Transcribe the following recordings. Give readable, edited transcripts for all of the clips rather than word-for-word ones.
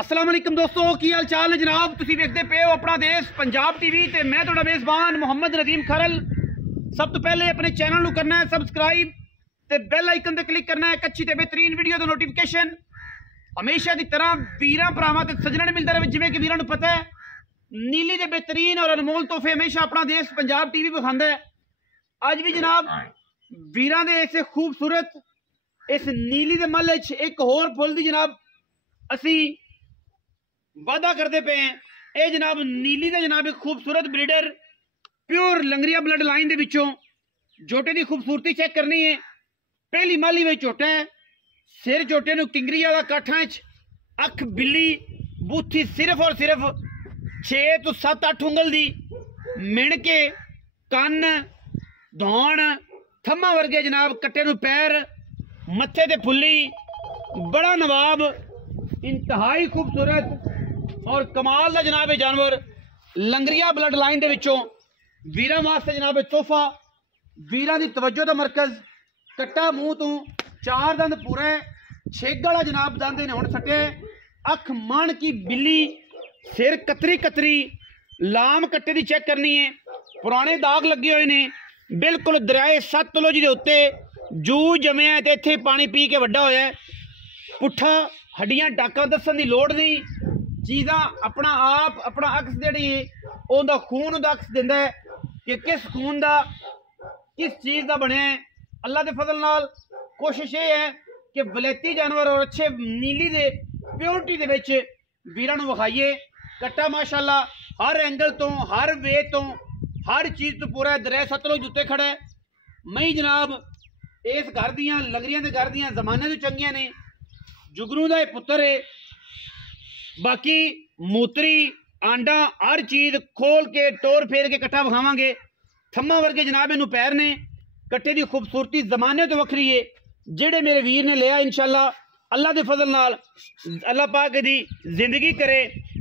अस्सलाम वालेकुम दोस्तों, की हाल चाल है जनाब। तुसीं देखते पे हो अपना देश पंजाब टीवी ते मैं तुहाडा मेज़बान मोहम्मद नदीम खरल। सब तो पहले अपने चैनल नूं करना है सबसक्राइब ते बेल आइकन ते क्लिक करना है एक अच्छी ते बेहतरीन वीडियो दा नोटिफिकेशन हमेशा की तरह वीरां भरावां ते सज्जणां नूं मिलदा रहे। जिवें कि वीरां नूं पता है नीली दे बेहतरीन और अनमोल तोहफे हमेशा अपना देश पंजाब टीवी विखांदा है। अज भी जनाब वीरां दे इस खूबसूरत इस नीली दे महल च एक होर फुल दी जनाब असी वादा करते पे हैं। ये जनाब नीली का जनाब एक खूबसूरत ब्रीडर प्योर लंगरिया ब्लड लाइन दे विचों जोटे की खूबसूरती चेक करनी है। पहली माली में झोटा है, सिर झोटे नूं किंगरी वाला काठा अख बिल्ली बूथी सिर्फ और सिर्फ 6 तो 7-8 उंगल दी मिण के कन धौण थम्मा वर्गे जनाब कट्टे नूं पैर मत्थे ते फुल्ली बड़ा नवाब इंतहाई खूबसूरत और कमाल का जनाब जानवर लंगरिया ब्लड लाइन दे विचों वीरां वास्ते जनाब तोहफा। वीरां दी तवज्जो दा मरकज कट्टा मूँह तो 4 दंद पूरा है, छेग वाला जनाब दंद ने हुण सटे, अख मण की बिल्ली, सिर कतरी कतरी लाम कट्टे दी चेक करनी है। पुराने दाग लगे हुए ने बिल्कुल दरियाए सतलुज दे उत्ते जू जमिया ते इत्थे पानी पी के वड्डा होया है। पुट्ठा हड्डियां टाका दसन की लोड़ नहीं, चीज़ा अपना आप अपना अक्स जी उनका खून उनका अक्स दिंदा है कि किस खून का किस चीज़ का बनया है। अल्लाह के फजल नाल कोशिश ये है कि वलैती जानवर और अच्छे नीली दे प्योरिटी दे विच वीरां नूं विखाइए। कट्टा माशाअल्लाह हर एंगल तो हर वे तो हर चीज़ तो पूरा दरिया सतलुज उत्ते खड़ा है। मई जनाब इस घर दियां लंगरियां दे घर दियां जमाने तो चंगियां ने, जुगनू का पुत्र है। बाकी मूत्री आंडा हर चीज़ खोल के टोर फेर के कट्ठा विखावांगे। थम्मा वर्गे जनाब इनू पैर ने, कट्टे की खूबसूरती जमाने तो वखरी है। जेड़े मेरे वीर ने लिया इंशाअल्लाह अल्लाह के फजल नाल अल्लाह पाक दी जिंदगी करे।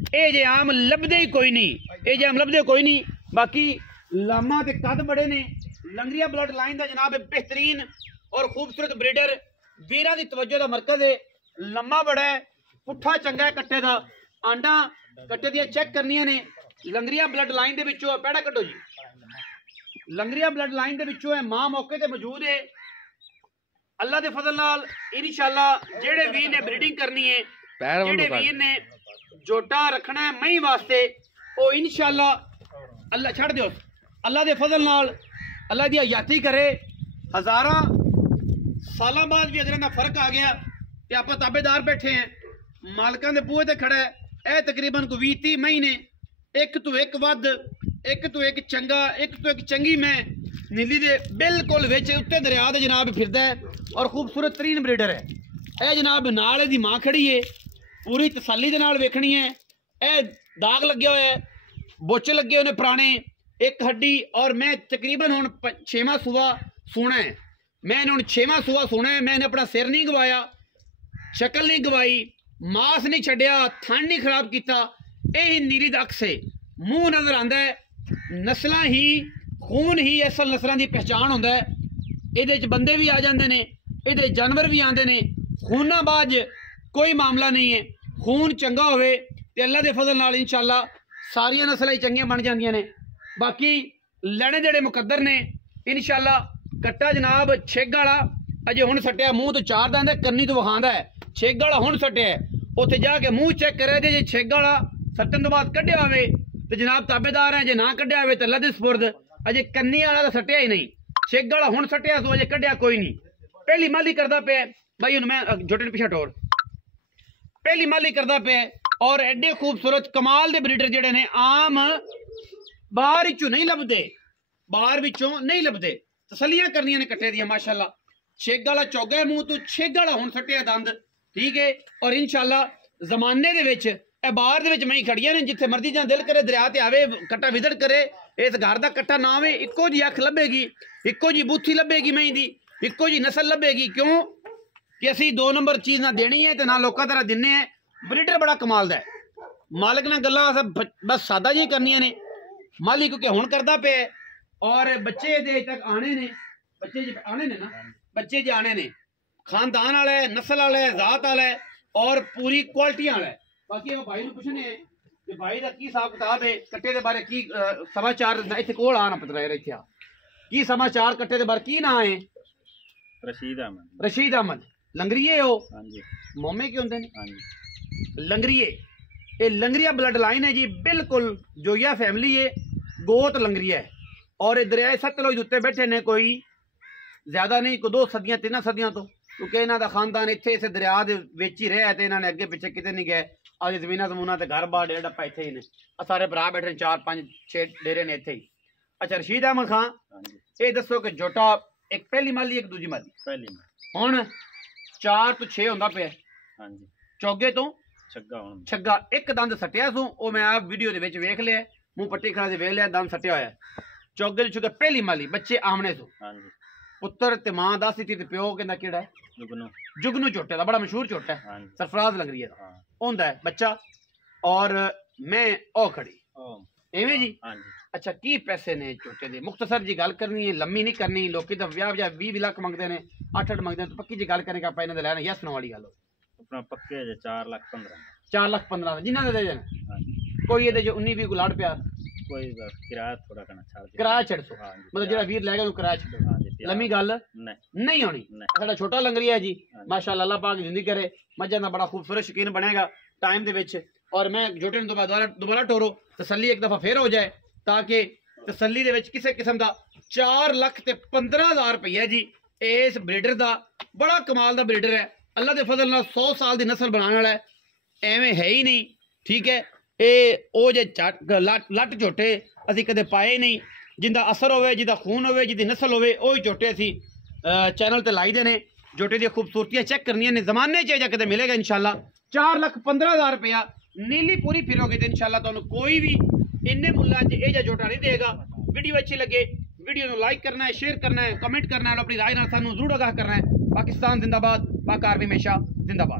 ये जे आम लभदे ही कोई नहीं, ये जे आम लभदे कोई नहीं। बाकी लामा ते कद बड़े ने, लंगरिया ब्लड लाइन का जनाब बेहतरीन और खूबसूरत ब्रीडर वीरां दी तवज्जो दा मरकज है। लम्मा बड़ा है, पुट्ठा चंगा है कट्टे का, आंडा कट्टे दियां चेक करनियां ने। लंगरिया ब्लड लाइन दे विचों पैड़ा कट्टो जी, लंगरिया ब्लड लाइन दे विचों है, मां मौके ते मौजूद है। अल्लाह दे फजल नाल इंशाअल्लाह जेड़े वीर ने ब्रीडिंग करनी है, जेड़े वीर ने जोटा रखना है मई वास्ते, वो इंशाअल्लाह अल्लाह छड़ दियो अल्लाह दे फजल नाल अल्लाह दी हयाती करे। हज़ारां सालां बाद भी अगर इन्दा फर्क आ गया तो आप ताबेदार बैठे हैं, मालकां दे बूहे ते खड़ा है। यह तकरीबन को 20-30 महीने एक तो एक वध, एक तो एक चंगा, एक तो एक चंगी मैं नीली दे बिल्कुल विच उत्ते दरिया दे जनाब फिरदा है और खूबसूरत तरीन ब्रीडर है। यह जनाब नाल दी मां खड़ी है, पूरी तसल्ली दे नाल वेखनी है। यह दाग लगे हुए है, बोचे लगे हुए पुराने, एक हड्डी। और मैं तकरीबन हुण 6वां सूआ सोना है, मैंने हुण 6वां सूआ सोना है। मैंने अपना सिर नहीं गवाया, शक्ल नहीं गवाई, मास नहीं छड्या, थन नहीं खराब किया। यही नीली दा अक्स है, मूँह नजर आंदा है, नस्लां ही खून ही असल नस्लों की पहचान होंदा है। इहदे च बंदे भी आ जाते हैं, इहदे जानवर भी आते हैं। खूनाबाज कोई मामला नहीं है, खून चंगा होवे ते अल्लाह दे फजल नाल इंशाअल्लाह सारियां नस्लां ही चंगियां बन जांदियां ने। बाकी लैने जेड़े मुकद्दर ने इंशाअल्लाह। कट्टा जनाब छेग वाला अजे हुण सट्टिया, मूँह तो 4 दंद है, कन्नी तो विखांदा है। छेग वाला हुण सट्टिया है, उत्थे जाके मूँह चेक करे जे छेग वाला सट्टन तो बाद कढ़िया होवे तो जनाब ताबेदार है, जे ना कढ़िया होवे तो अल्लाह दे सुपुर्द। अजे कन्नी वाला तो सट्टिया ही नहीं, छेग वाला हुण सट्टिया तो अजे कढ़िया कोई नहीं। पहली माली करदा पे भाई, हुण मैं जोटे नूं पिछा टोर, पहली माली करदा पे और एडे खूबसूरत कमाल दे ब्रीडर जेड़े ने आम बाहर विचों नहीं लभदे, बाहर विचों नहीं लभदे। तसलियां करनियां ने कट्टे दियां माशाअल्लाह। छेग वाला चौगा है मूँह तो, छेग वाला हुण सट्टिया दंद, ठीक है। और इंशाअल्लाह जमाने दे विच ए बाहर दे विच मई खड़ियां ने, जिथे मर्जी जां दिल करे दरिया ते आवे कट्टा विदड़ करे। इस घर का कट्टा ना आवे, इक्को जी अख लभेगी, इक्को जी बूथी लभेगी मई दी, इक्को जी नस्ल लभेगी। क्यों कि असी 2 नंबर चीज़ ना देनी है तो ना लोगों तरह दिने हैं। ब्रीडर बड़ा कमाल दा है, मालिक ने गल्लां सब बस सादा जी करनियां ने। मालिक क्योंकि हुण करदा पे और बच्चे दे तक आने ने, बच्चे जी आने ने ना, बच्चे जी आने ने, खानदान वाला है, नस्ल वाला है, जात वाला है और पूरी क्वालिटी वाला है। बाकी भाई ਨੂੰ ਪੁੱਛਣੇ ਕਿ ਭਾਈ ਦਾ ਕੀ ਹਿਸਾਬ ਕਿਤਾਬ ਹੈ ਕੱਟੇ ਦੇ ਬਾਰੇ ਕੀ ਸਮਾਚਾਰ ਇੱਥੇ ਕੋਲ ਆਣਾ ਪਤਾ ਯਾਰ ਇੱਥੇ ਆ ਕੀ ਸਮਾਚਾਰ ਕੱਟੇ ਦੇ ਬਾਰੇ ਕੀ ਨਾਂ ਹੈ रशीद अहमद लंगरीए हो हाँ जी मोमे के होंगे हाँ जी लंगरीए ये लंगरिया ब्लड लाइन है जी बिल्कुल जो यह फैमिली है गोत लंगरिया है और दरियाए सतलुज उत्ते बैठे ने कोई ज्यादा नहीं को 2 सदियां 3 सदियां तो क्योंकि इन्हों का खानदान इतने इस दरिया के विच ही रहा तो इन्होंने अगे पिछे कितने नहीं गए आज जमीन जमूना तो घर बार डेढ़ डप्पा इतने ही ने सारे भरा बैठे 4 5 6 डेरे ने इतने ही। अच्छा रशीद अहमद खान ये दसो कि जोटा एक पहली माली एक दूजी माली पहली हुण 4 तो 6 होंदा पिया हां जी चौगे तो छग्गा एक दंद सटिया सू ओ मैं आप वीडियो दे विच वेख लिया मुंह पट्टी खड़ा दे वेख लिया दंद सटिया होया चौगे दे छुगा पहली माली बच्चे आमने सू हां जी पुत्र ते मां दस थी ते प्यो कहंदा केड़ा है जुगनू झोटे दा बड़ा मशहूर झोटा है सरफराज लग रही है होंदा है बच्चा और मैं ओ खड़ी एवें जी हां जी। अच्छा की पैसे ने झोटे दे मुख्तसर जी गल करनी है लम्मी नहीं करनी लोग तो 20 लाख मंगते हैं 8 मंगते हैं तो पक्की जी गल करें आप इन्होंने लैना यस नो वाली गल अपना पक्के 4 लाख 15 जिन्होंने दे देना कोई ये जो 19 20 को लाड़ प्यार कोई किराया थोड़ा किराया छड़ सो मतलब जो वीर लैगा किराया छड़ो लम्मी गल नहीं होनी साडा छोटा लंगरी है जी माशाअल्लाह अल्लाह पाक जिंदगी करे मज्जां दा बड़ा खूबसूरत शकीन बनेगा टाइम दे विच और मैं झोटे नूं दोबारा टोरो तसल्ली एक दफा फिर हो जाए ताकि तसल्ली दे विच किसी किस्म का 4 लाख ते 15,000 रुपया जी इस ब्रीडर का बड़ा कमाल का ब्रीडर है अल्लाह के फजल नाल 100 साल की नस्ल बनाने वाला है एवें है ही नहीं ठीक है ये ओ जे लट झोटे असी कदे पाए नहीं जिंदा असर होवे जिदा खून होवे जिदी नस्ल होवे ओही झोटे असी चैनल ते लाई दे ने झोटे दी खूबसूरतियां चेक करनियां ने जमाने च जा कदे मिलेगा इंशाल्लाह 4,15,000 रुपया नीली पूरी फिरोगे तो इंशाल्लाह तुहानू कोई भी इन्ने मुल्लां च ये झोटा नहीं देगा। वीडियो अच्छी लगे वीडियो को लाइक करना है शेयर करना है कमेंट करना है और अपनी राय नाल सानू जरूर आगाह करना है। पाकिस्तान जिंदाबाद पाक आर्मी हमेशा जिंदाबाद।